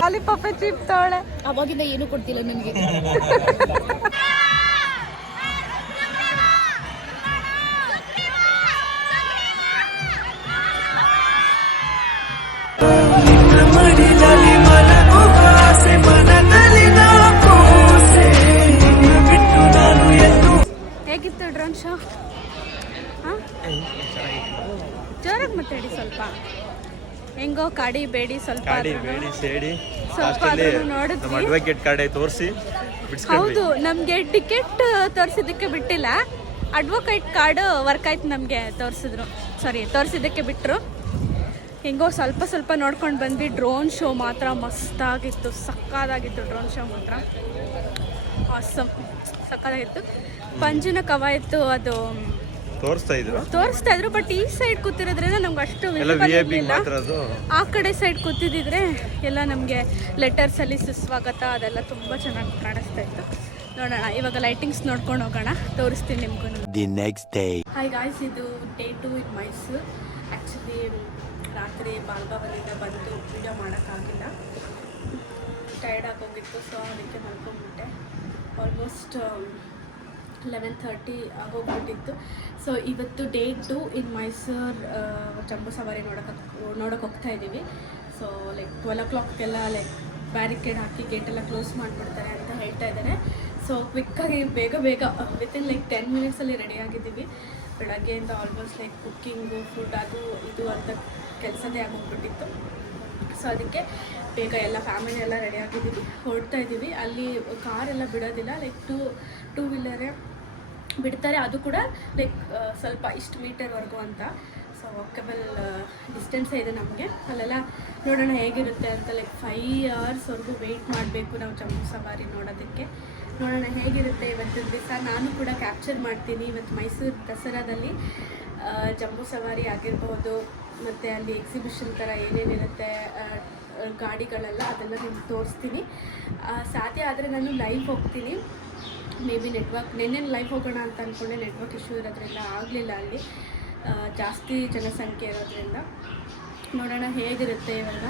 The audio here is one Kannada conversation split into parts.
Lollipop chip ತಗೊಳ್ಳೆ. ಅವಾಗಿಂದ ಏನು ಕೊಡ್ತಿಲ್ಲ ನನಗೆ. ಹೇಗಿತ್ತು ಡ್ರೋನ್ ಶೋ? ಜೋರಾಗಿ ಮಾತಾಡಿ ಸ್ವಲ್ಪ. ಹೆಂಗೋ ಕಾಡಿ ಬೇಡಿ ಸ್ವಲ್ಪ ತೋರಿಸಿ. ಹೌದು, ನಮ್ಗೆ ಟಿಕೆಟ್ ತೋರಿಸಿದ್ದಕ್ಕೆ ಬಿಟ್ಟಿಲ್ಲ, ಅಡ್ವೊಕೇಟ್ ಕಾರ್ಡ್ ವರ್ಕ್ ಆಯ್ತು ನಮಗೆ ತೋರಿಸಿದ್ದಕ್ಕೆ ಬಿಟ್ಟರು. ಹೆಂಗೋ ಸ್ವಲ್ಪ ಸ್ವಲ್ಪ ನೋಡ್ಕೊಂಡು ಬಂದ್ವಿ. ಡ್ರೋನ್ ಶೋ ಮಾತ್ರ ಮಸ್ತಾಗಿತ್ತು, ಸಕ್ಕದಾಗಿತ್ತು. ಡ್ರೋನ್ ಶೋ ಮಾತ್ರ ಆಸಮ್, ಸಕ್ಕದಾಗಿತ್ತು. ಪಂಜಿನ ಕವಾಯಿತು ಅದು ತೋರಿಸ್ತಾ ಇದ್ರು, ಬಟ್ ಈ ಸೈಡ್ ಕೂತಿರೋದ್ರಿಂದ ನಮ್ಗೆ ಅಷ್ಟು ಆ ಕಡೆ ಸೈಡ್ ಕೂತಿದ್ರೆ ಎಲ್ಲ ನಮಗೆ ಲೆಟರ್ಸ್ ಅಲ್ಲಿ ಸುಸ್ವಾಗತ ಅದೆಲ್ಲ ತುಂಬ ಚೆನ್ನಾಗಿ ಕಾಣಿಸ್ತಾ ಇತ್ತು. ನೋಡೋಣ ಇವಾಗ ಲೈಟಿಂಗ್ಸ್ ನೋಡ್ಕೊಂಡು ಹೋಗೋಣ, ತೋರಿಸ್ತೀನಿ ನಿಮ್ಗೂ. ಹಾಯ್ ಗಾಯ್ಸ್, ಇದು ಡೇ 2 ಇನ್ ಮೈಸೂರು. ಆ್ಯಕ್ಚುಲಿ ರಾತ್ರಿ ಬಾಲ್ಭವನಿಂದ ಬಂದು ವಿಡಿಯೋ ಮಾಡೋಕ್ಕಾಗಿಲ್ಲ, ಟೈರ್ಡ್ ಆಗೋಗಿತ್ತು. ಸೊ ಅದಕ್ಕೆ ಮಲ್ಕೊಂಡ್ಬಿಟ್ಟೆ. ಆಲ್ಮೋಸ್ಟ್ 11:30 ಆಗೋಗ್ಬಿಟ್ಟಿತ್ತು. ಸೊ ಇವತ್ತು ಡೇ 2 ಇನ್ ಮೈಸೂರು ಜಂಬೂ ಸವಾರಿ ನೋಡೋಕೆ ಹೋಗ್ತಾ ಇದ್ದೀವಿ. ಸೊ ಲೈಕ್ 12 o'clockಗೆಲ್ಲ ಲೈಕ್ ಬ್ಯಾರಿಕೇಡ್ ಹಾಕಿ ಗೇಟೆಲ್ಲ ಕ್ಲೋಸ್ ಮಾಡಿಬಿಡ್ತಾರೆ ಅಂತ ಹೇಳ್ತಾ ಇದ್ದಾರೆ. ಸೊ ಕ್ವಿಕ್ಕಾಗಿ ಬೇಗ ವಿತಿನ್ ಲೈಕ್ 10 minutesಲ್ಲಿ ರೆಡಿಯಾಗಿದ್ದೀವಿ. ಬೆಳಗ್ಗೆಯಿಂದ ಆಲ್ಮೋಸ್ಟ್ ಲೈಕ್ ಕುಕ್ಕಿಂಗು, ಫುಡ್ ಅದು ಇದು ಅಂತ ಕೆಲಸದೇ ಆಗೋಗ್ಬಿಟ್ಟಿತ್ತು. ಸೊ ಅದಕ್ಕೆ ಬೇಗ ಎಲ್ಲ ಫ್ಯಾಮಿಲಿ ಎಲ್ಲ ರೆಡಿಯಾಗಿದ್ದೀವಿ, ಹೊರಡ್ತಾ ಇದ್ದೀವಿ. ಅಲ್ಲಿ ಕಾರೆಲ್ಲ ಬಿಡೋದಿಲ್ಲ, ಲೈಕ್ ಟೂ ವೀಲರೇ ಬಿಡ್ತಾರೆ, ಅದು ಕೂಡ ಲೈಕ್ ಸ್ವಲ್ಪ ಇಷ್ಟು ಮೀಟರ್ವರೆಗೂ ಅಂತ. ಸೊ ವಾಕಬಲ್ ಡಿಸ್ಟೆನ್ಸೇ ಇದೆ ನಮಗೆ. ಅಲ್ಲೆಲ್ಲ ನೋಡೋಣ ಹೇಗಿರುತ್ತೆ ಅಂತ. ಲೈಕ್ 5 hours ವೆಯ್ಟ್ ಮಾಡಬೇಕು ನಾವು ಜಂಬೂ ಸವಾರಿ ನೋಡೋದಕ್ಕೆ. ನೋಡೋಣ ಹೇಗಿರುತ್ತೆ ಇವತ್ತಿನ ದಿವಸ. ನಾನು ಕೂಡ ಕ್ಯಾಪ್ಚರ್ ಮಾಡ್ತೀನಿ ಇವತ್ತು ಮೈಸೂರು ದಸರಾದಲ್ಲಿ ಜಂಬೂ ಸವಾರಿ ಆಗಿರ್ಬೋದು, ಮತ್ತು ಅಲ್ಲಿ ಎಕ್ಸಿಬಿಷನ್ ಥರ ಏನೇನಿರುತ್ತೆ ಗಾಡಿಗಳೆಲ್ಲ, ಅದೆಲ್ಲ ನಿಮ್ಗೆ ತೋರಿಸ್ತೀನಿ. ಸಾಧ್ಯ ಆದರೆ ನಾನು ಲೈವ್ ಹೋಗ್ತೀನಿ. ಮೇ ಬಿ ನೆನ್ನೆ ಲೈವ್ ಹೋಗೋಣ ಅಂತ ಅಂದ್ಕೊಂಡೆ, ನೆಟ್ವರ್ಕ್ ಇಶ್ಯೂ ಇರೋದ್ರಿಂದ ಆಗಲಿಲ್ಲ. ಅಲ್ಲಿ ಜಾಸ್ತಿ ಜನಸಂಖ್ಯೆ ಇರೋದ್ರಿಂದ ನೋಡೋಣ ಹೇಗಿರುತ್ತೆ ಇವಾಗ.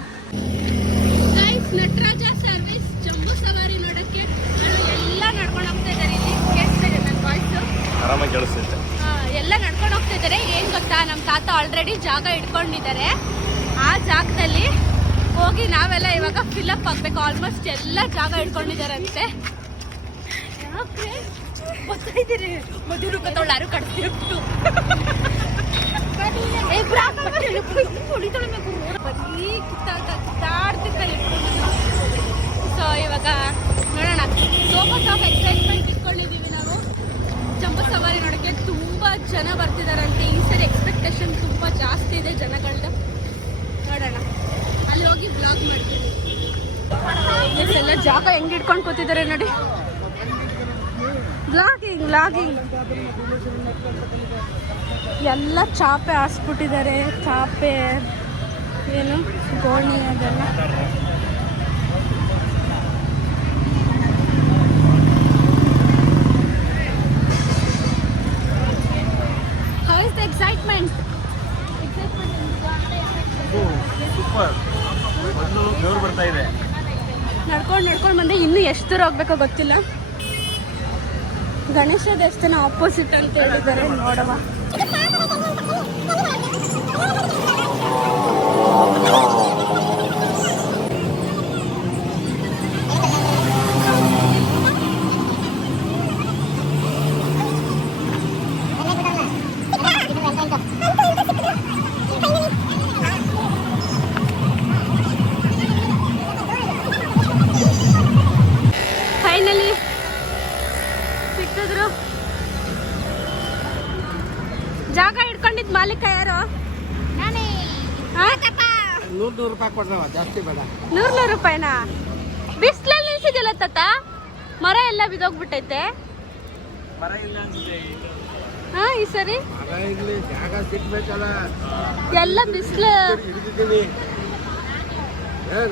ನಟರಾಜ ಸರ್ವಿಸ್ ಜಂಬೂ ಸವಾರಿ ನೋಡೋಕ್ಕೆ ಎಲ್ಲ ನಡ್ಕೊಂಡು ಹೋಗ್ತಾ ಇದ್ದಾರೆ. ಇಲ್ಲಿ ಕೇಳಿಸ್ತಾ ಇದೆ ನನ್ನ ವಾಯ್ಸು, ಆರಾಮಾಗಿ ಕೇಳಿಸ್ತಿದೆ. ಎಲ್ಲ ನಡ್ಕೊಂಡು ಹೋಗ್ತಾ ಇದ್ದಾರೆ. ಏನು ಗೊತ್ತಾ, ನಮ್ಮ ತಾತ ಆಲ್ರೆಡಿ ಜಾಗ ಇಟ್ಕೊಂಡಿದ್ದಾರೆ. ಆ ಜಾಗದಲ್ಲಿ ಹೋಗಿ ನಾವೆಲ್ಲ ಇವಾಗ ಫಿಲಪ್ ಆಗಬೇಕು. ಆಲ್ಮೋಸ್ಟ್ ಎಲ್ಲ ಜಾಗ ಇಟ್ಕೊಂಡಿದ್ದಾರಂತೆ. ಗೊತ್ತಾಯ್ತೀರಿ ಮದುವೆ ಕತ್ತವಳು ಕಟ್ತಿರ್ಬಿಟ್ಟು ಕಿತ್ತಾಡ್ತಿರ್ತಾರೆ. ಸೊ ಇವಾಗ ನೋಡೋಣ. ಸೋಫ್ ಎಕ್ಸೈಟ್ಮೆಂಟ್ ಇಟ್ಕೊಂಡಿದ್ದೀವಿ ನಾವು ಜಂಬೂ ಸವಾರಿ ನೋಡೋಕ್ಕೆ. ತುಂಬ ಜನ ಬರ್ತಿದಾರಂತೆ ಈ ಸರಿ. ಎಕ್ಸ್ಪೆಕ್ಟೇಷನ್ ತುಂಬ ಜಾಸ್ತಿ ಇದೆ ಜನಗಳದ್ದು. ನೋಡೋಣ, ಅಲ್ಲಿ ಹೋಗಿ ಬ್ಲಾಗ್ ಮಾಡ್ತೀವಿ. ಎಲ್ಲ ಜಾಗ ಹೆಂಗೆ ಇಟ್ಕೊಂಡು ಕೂತಿದ್ದಾರೆ ನೋಡಿ. ಬ್ಲಾಗಿಂಗ್ ಎಲ್ಲ ಚಾಪೆ ಹಾಸ್ಬಿಟ್ಟಿದ್ದಾರೆ. ಚಾಪೆ ಏನು ಗೋಣಿ ಅದೆಲ್ಲ. How is the excitement? Super, ಜೋರು ಬರ್ತಾ ಇದೆ. ನಡ್ಕೊಂಡು ಬಂದೆ. ಇನ್ನೂ ಎಷ್ಟು ದೂರ ಹೋಗ್ಬೇಕೋ ಗೊತ್ತಿಲ್ಲ. ಗಣೇಶ ದೇವಸ್ಥಾನ ಆಪೋಸಿಟ್ ಅಂತ ಹೇಳಿದ್ದಾರೆ, ನೋಡವ. ಫೈನಲಿ ಸಿಕ್ಕಿದ್ರು. ಜಾಗ ಹಿಡ್ಕೊಂಡಿದ್ ಮಾಲೀಕ ಯಾರು? 100 ರೂಪಾಯಿ ಕೊಡ್ರವ, ಜಾಸ್ತಿ ಬೇಡ. 100 ರೂಪಾಯಿನಾ? ಬಿಸ್ಲಲ್ಲಿ ನಿಲ್ಸಿದ್ಯಲ್ಲ ತಾತ, ಮರ ಎಲ್ಲ ಬಿದ್ದೋಗ್ಬಿಟ್ಟೈತೆ. ಹಾ ಈ ಸರಿ ಜಾಗ ಸಿಗ್ಬೇಕಲ್ಲ, ಎಲ್ಲ ಬಿಸ್ಲು.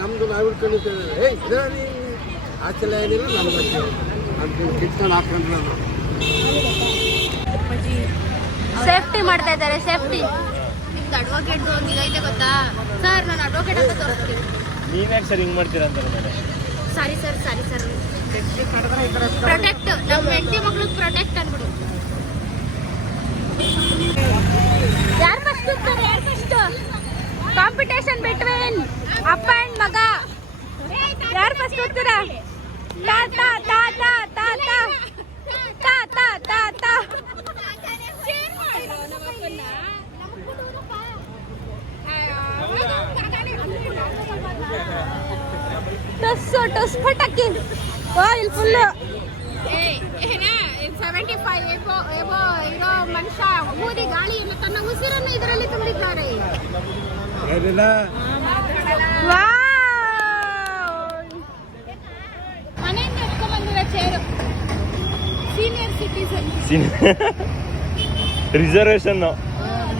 ನಮ್ದು ನಾವು ಹಿಡ್ಕೊಂಡಿದ್ದೇವೆ. ಆಚೆಲ್ಲ ಏನಿಲ್ಲ, ನಮ್ಗೆ ಕಿತ್ಕೊಂಡು ಹಾಕೊಂಡ್ರೆ ಸೇಫ್ಟಿ ಮಾಡ್ತಾ ಇದ್ದಾರೆ. ಸೇಫ್ಟಿ ಒಂದು ಅಡ್ವೊಕೇಟ್ ಒಂದು ಇದೈತೆ ಗೊತ್ತಾ ಸರ್, ನಾನು ಅಡ್ವೊಕೇಟ್ ಅಂತ ತೋರಿಸ್ತೀನಿ. ನೀವ್ಯಾಕೆ ಸರ್ ಹಿಂಗೆ ಮಾಡ್ತೀರಾ ಅಂತ ಮೇಲೆ ಸಾರಿ ಸರ್ ಪ್ರೊಟೆಕ್ಟ್ ನಮ್ಮ ಹೆಂಡತಿ ಮಕ್ಳಿಗೆ ಪ್ರೊಟೆಕ್ಟ್ ಅನ್ಬಿಡು. ಯಾರು ಫಸ್ಟ್ ಕಾಂಪಿಟೇಷನ್ ಬಿಟ್ವೀನ್ ಅಪ್ಪ ಅಂಡ್ ಮಗ. ಯಾರು ಫಸ್ಟ್ ಹೋಗ್ತೀರಾ? ತಾ ತಾ ತಾ ತಾ ತಾ ತಾ ತಾ ತಾ ತಾ. ಟಸ್ ಪಟಾಕಿ ಇಲ್ಲಿ ಫುಲ್ಲು 75 ಇರೋ ಮನುಷ್ಯ ಊದಿ ಗಾಳಿಯನ್ನು ತನ್ನ ಉಸಿರನ್ನು ಇದರಲ್ಲಿ ತುಂಬಿದ್ದಾರೆ. ಮನೆಯಿಂದ ಎತ್ಕೊಂಡ್ ಬಂದಿರೋ chair senior citizen reservation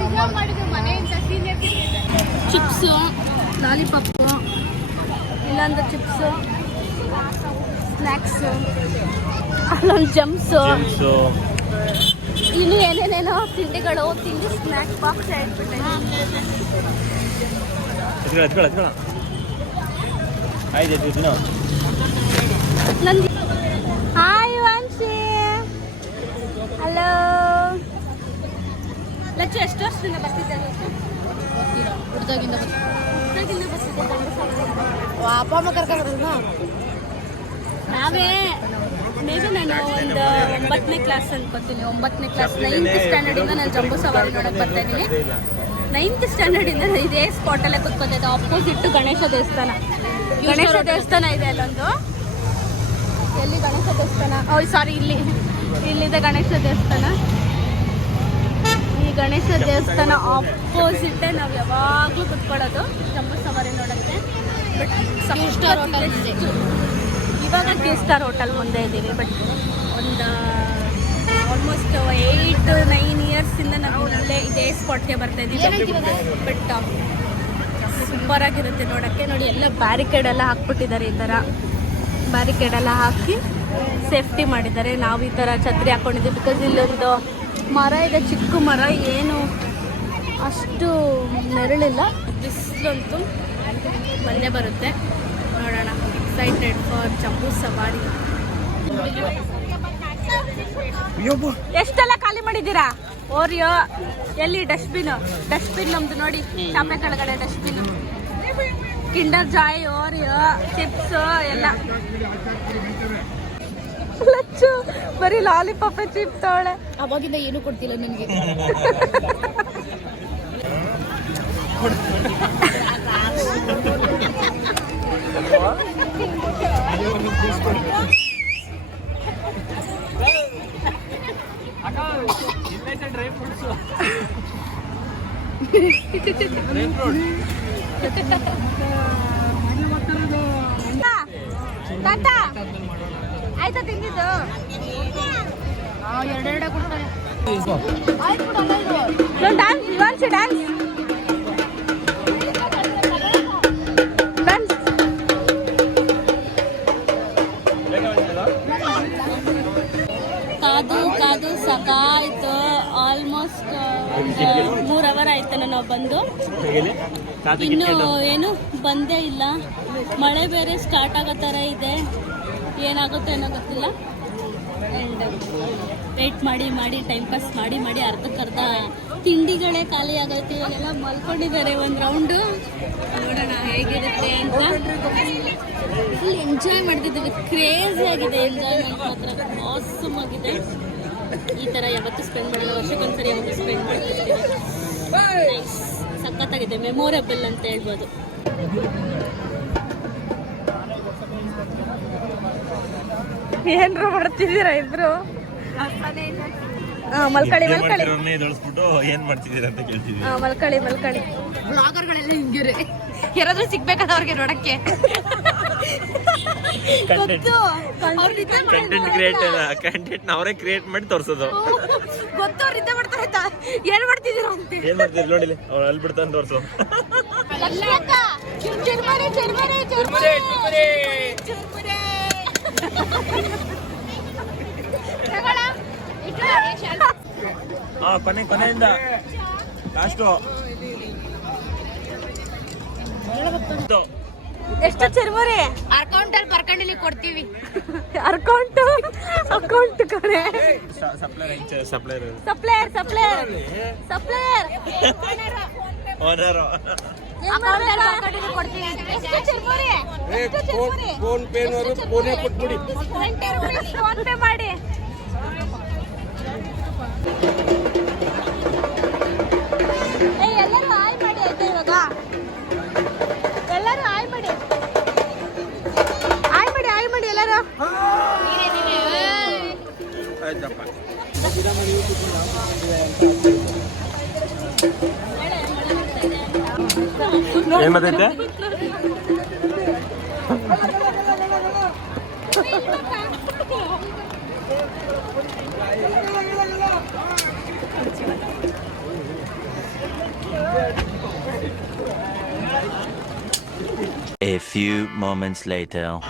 reserve ಮಾಡಿದ್ರು ಮನೆಯಿಂದ ಸೀನಿಯರ್ ಸಿಟಿಸನ್. ಚಿಪ್ಸು, ಲಾಲಿಪಾಪು, ಇಲ್ಲೊಂದು ಚಿಪ್ಸು, ಸ್ನ್ಯಾಕ್ಸು, ಅಲ್ಲೊಂದು ಜಮ್ಸು, ಇನ್ನು ಏನೇನೇನೋ ತಿಂಡಿಗಳು, ತಿಂಡಿ ಸ್ನ್ಯಾಕ್ ಬಾಕ್ಸ್ ಹೇಳ್ಬಿಟ್ಟೆ. ನಂದು ಹಾಯ್ ವಂಶಿ, ಹಲೋ. ಲಚ್ಚು ಎಷ್ಟು ವರ್ಷದಿಂದ ಬರ್ತಿದ್ದೆ? ಹುಡ್ದಾಗಿಂದ ಅಪ್ಪ ಅಮ್ಮ ಕರ್ಕೊಂಡ್ರಲ್ವಾ? ನಾವೇ ಮೇಬಿ ನಾನು ಒಂದು 9ನೇ ಕ್ಲಾಸ್ ಅನ್ಕೋತೀನಿ. 9ನೇ ಕ್ಲಾಸ್ 9th ಸ್ಟ್ಯಾಂಡರ್ಡಿಂದ ನಾನು ಜಂಬೂ ಸವಾರಿ ನೋಡಕ್ಕೆ ಬರ್ತಾ ಇದ್ದೀನಿ. 9th ಸ್ಟ್ಯಾಂಡರ್ಡಿಂದ ನಾನು ಇದೇ ಸ್ಪಾಟಲ್ಲೇ ಕೂತ್ಕೊತಿದ್ದೆ. ಅಪೋಸಿಟ್ಟು ಗಣೇಶ ದೇವಸ್ಥಾನ ಇದೆ ಅಲ್ಲೊಂದು. ಎಲ್ಲಿ ಗಣೇಶ ದೇವಸ್ಥಾನ? ಸಾರಿ, ಇಲ್ಲಿದೆ ಗಣೇಶ ದೇವಸ್ಥಾನ. ಈ ಗಣೇಶ ದೇವಸ್ಥಾನ ಆಪೋಸಿಟ್ಟೇ ನಾವು ಯಾವಾಗಲೂ ಕುತ್ಕೊಳ್ಳೋದು ಜಂಬೂ ಸವಾರಿ ನೋಡೋಕ್ಕೆ. ಬಟ್ ಇವಾಗ ಕೆ ಸ್ಟಾರ್ ಹೋಟೆಲ್ ಮುಂದೆ ಇದ್ದೀವಿ. ಬಟ್ ಒಂದು ಆಲ್ಮೋಸ್ಟ್ 8-9 ಇಯರ್ಸಿಂದ ನಾವು ಇಲ್ಲೇ ಇದೇ ಸ್ಪಾಟ್ಗೆ ಬರ್ತಾ ಇದ್ದೀವಿ. ಬಟ್ ಸೂಪರ್ ಆಗಿರುತ್ತೆ ನೋಡೋಕ್ಕೆ. ನೋಡಿ, ಎಲ್ಲ ಬ್ಯಾರಿಕೇಡ್ ಎಲ್ಲ ಹಾಕ್ಬಿಟ್ಟಿದ್ದಾರೆ. ಈ ಥರ ಬ್ಯಾರಿಕೇಡ್ ಎಲ್ಲ ಹಾಕಿ ಸೇಫ್ಟಿ ಮಾಡಿದ್ದಾರೆ. ನಾವು ಈ ಥರ ಛತ್ರಿ ಹಾಕ್ಕೊಂಡಿದ್ದೀವಿ. ಬಿಕಾಸ್ ಇಲ್ಲೊಂದು ಮರ ಇದೆ, ಚಿಕ್ಕ ಮರ, ಏನು ಅಷ್ಟು ನೆರಳಿಲ್ಲ. ಬಿಸಿಲಂತೂ ಬಂದೇ ಬರುತ್ತೆ. ನೋಡೋಣ. ಎಕ್ಸೈಟೆಡ್ ಫಾರ್ ಜಂಬೂ ಸವಾರಿ. ಎಷ್ಟೆಲ್ಲ ಖಾಲಿ ಮಾಡಿದ್ದೀರಾ? ಓರಿಯೋ ಎಲ್ಲಿ? ಡಸ್ಟ್ಬಿನ್ ನಮ್ದು ನೋಡಿ, ಚಾಪೆ ಕೆಳಗಡೆ dustbin. Kinder Joy, Oreo, chips ಎಲ್ಲ. ಲಚ್ಚು ಬರೀ ಲಾಲಿಪಾಪ್ ಚಿಪ್ ತಗೊಳ್ಳೆ. ಅವಾಗಿಂದ ಏನು ಕೊಡ್ತಿಲ್ಲ ನನಗೆ. ಆಯ್ತಾ ತಿಂದಿದ್ದು? ಎರಡೆರಡೆ ಕೊಡ್ತಾರೆ. ಡ್ಯಾನ್ಸ್ ಡ್ಯಾನ್ಸ್ ಡ್ಯಾನ್ಸ್ ಕಾದು ಸಾಕಾಯ್ತು. ಆಲ್ಮೋಸ್ಟ್ 3 ಅವರ್ ಆಯ್ತು ನಾವು ಬಂದು. ಇನ್ನು ಏನು ಬಂದೇ ಇಲ್ಲ. ಮಳೆ ಬೇರೆ ಸ್ಟಾರ್ಟ್ ಆಗೋ ಥರ ಇದೆ. ಏನಾಗುತ್ತೋ ಏನೋ ಗೊತ್ತಿಲ್ಲ. ಆ್ಯಂಡ್ ವೆಯ್ಟ್ ಮಾಡಿ ಟೈಮ್ ಪಾಸ್ ಮಾಡಿ ಅರ್ಧಕ್ಕರ್ಧ ತಿಂಡಿಗಳೇ ಖಾಲಿ ಆಗೈತೆ. ಇವಾಗೆಲ್ಲ ಮಲ್ಕೊಂಡಿದ್ದಾರೆ ಒಂದು ರೌಂಡು. ನೋಡೋಣ ಹೇಗಿರುತ್ತೆ ಅಂತ. ಫುಲ್ ಎಂಜಾಯ್ ಮಾಡ್ತಿದ್ದೀವಿ. ಕ್ರೇಜಿ ಆಗಿದೆ ಎಂಜಾಯ್ಮೆಂಟ್ ಮಾತ್ರ. ಆಸಮ್ ಆಗಿದೆ. ಈ ಥರ ಯಾವತ್ತೂ ಸ್ಪೆಂಡ್ ಮಾಡಲ್ಲ, ವರ್ಷಕ್ಕೊಂದ್ಸರಿ ಯಾವತ್ತೂ ಸ್ಪೆಂಡ್ ಮಾಡ್ತಿರ್ತೀವಿ. ನೈಸ್, ಸಖತ್ತಾಗಿದೆ, ಮೆಮೊರೇಬಲ್ ಅಂತ ಹೇಳ್ಬೋದು. ಏನ್ರು ಮಾಡ್ತಿದ್ದೀರಾ ಇಬ್ರು? ಮಲ್ಕಳಿ ಏನ್ ಮಾಡ್ತಿದ್ದೀರಾ ಅಂತ ಕೇಳ್ತಿದ್ದೀವಿ. ಮಲ್ಕಳಿ ಬ್ಲಾಗರ್ಗಳೆಲ್ಲ ಹಿಂಗಿರೆ ಯಾರಾದ್ರೂ ಸಿಗ್ಬೇಕಾದವ್ರಿಗೆ ನೋಡಕ್ಕೆ. ಕಂಟೆಂಟ್ ಕಂಟೆಂಟ್ ಅವರೇ ಕ್ರಿಯೇಟ್ ಮಾಡಿ ತೋರ್ಸೋದು. ಗೊತ್ತು, ಅವ್ರು ಇದ್ದೇ ಮಾಡ್ತಾರೆ. ಏನ್ ಮಾಡ್ತಿದ್ದೀರಾ ಅಂತ. ಏನ್ ಮಾಡ್ತೀರಿ ನೋಡಿ, ಅವ್ರು ಅಲ್ಲಿ ಬಿಡ್ತಾನೆ ತೋರ್ಸು. ಕೊನೆಯಿಂದ ಲಾಸ್ಟು ಎಷ್ಟು ಚರ್ಮುರಿ ಅಕೌಂಟಲ್ಲಿ ಬರ್ಕೊಂಡಿಲಿ ಕೊಡ್ತೀವಿ. ಅಕೌಂಟ್ ಅಕೌಂಟ್ ಕಡೆ supplier supplier supplier supplier owner ಅಕೌಂಟಲ್ಲಿ ಬರ್ಕೊಂಡಿಲಿ ಕೊಡ್ತೀವಿ. ಎಷ್ಟು ಚುರ್ಮುರಿ? ಎಷ್ಟು ಚುರ್ಮುರಿ? ಫೋನ್ ಪೇನವರು ಫೋನೇ ಕೊಟ್ಬಿಡಿ. 20 rupees ಫೋನ್ ಪೇ ಮಾಡಿ. ಎಲ್ಲರೂ ಹಾಯ್ ಮಾಡಿ ಆಯ್ತಾ ಇವಾಗ? ಎಲ್ಲರೂ ಆಯ್ ಮಾಡಿ ಆಯ್ ಮಾಡಿ ಆಯ್ ಮಾಡಿ ಎಲ್ಲರೂ. ಆಯ್ತಪ್ಪ. ಏನ್ ಮಾತೈತೆ A few moments later.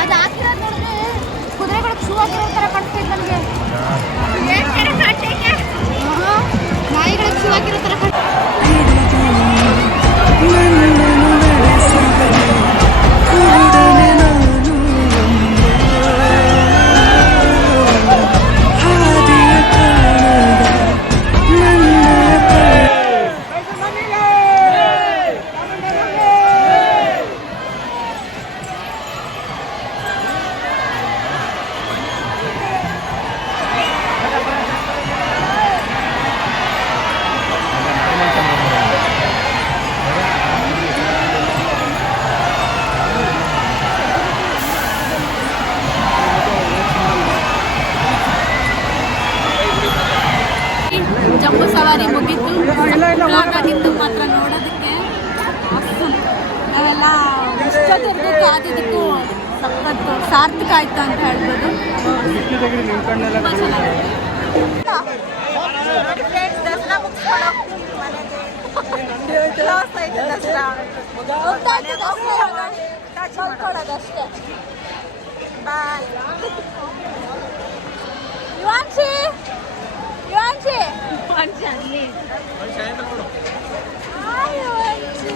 ಅದು ಹಾಕಿರೋದು ನೋಡಿದ್ರೆ ಕುದುರೆಗಳಿಗೆ ಶೂ ಹಾಕಿರೋ ಥರ ಕಾಣಿಸ್ತೈತೆ ನನಗೆ. ನಾಯಿಗಳಿಗೆ ಶೂ ಹಾಕಿರೋ ಥರ ಜಂಬೂ ಸವಾರಿ ಮುಗೀತು. ನಿಂತು ಮಾತ್ರ ನೋಡೋದಕ್ಕೆ awesome. ನಾವೆಲ್ಲ ಇಷ್ಟೊತ್ತಿಗೂ ಕಾದಿದ್ದಕ್ಕೂ ಸಖತ್ತು ಸಾರ್ಥಕ ಆಯ್ತು ಅಂತ ಹೇಳ್ಬೋದು. ತುಂಬ ಚೆನ್ನಾಗಿದೆ. ನೋಡಿ ಫ್ರೆಂಡ್ಸ್, ದಸರಾ ಮುಗಿಸ್ಕೊಂಡು ಹೋಗ್ತೀವಿ ಮನೆಗೆ. ಕ್ಲೋಸ್ ಆಯ್ತು ದಸರಾ. ಮಲ್ಕೊಳ್ಳೋದಷ್ಟೇ. ಬಾಯ್. ಯುವಾನ್ಶಿ ಅಲ್ಲಿ. ಹಾಯ್ ಯುವಾನ್ಶಿ.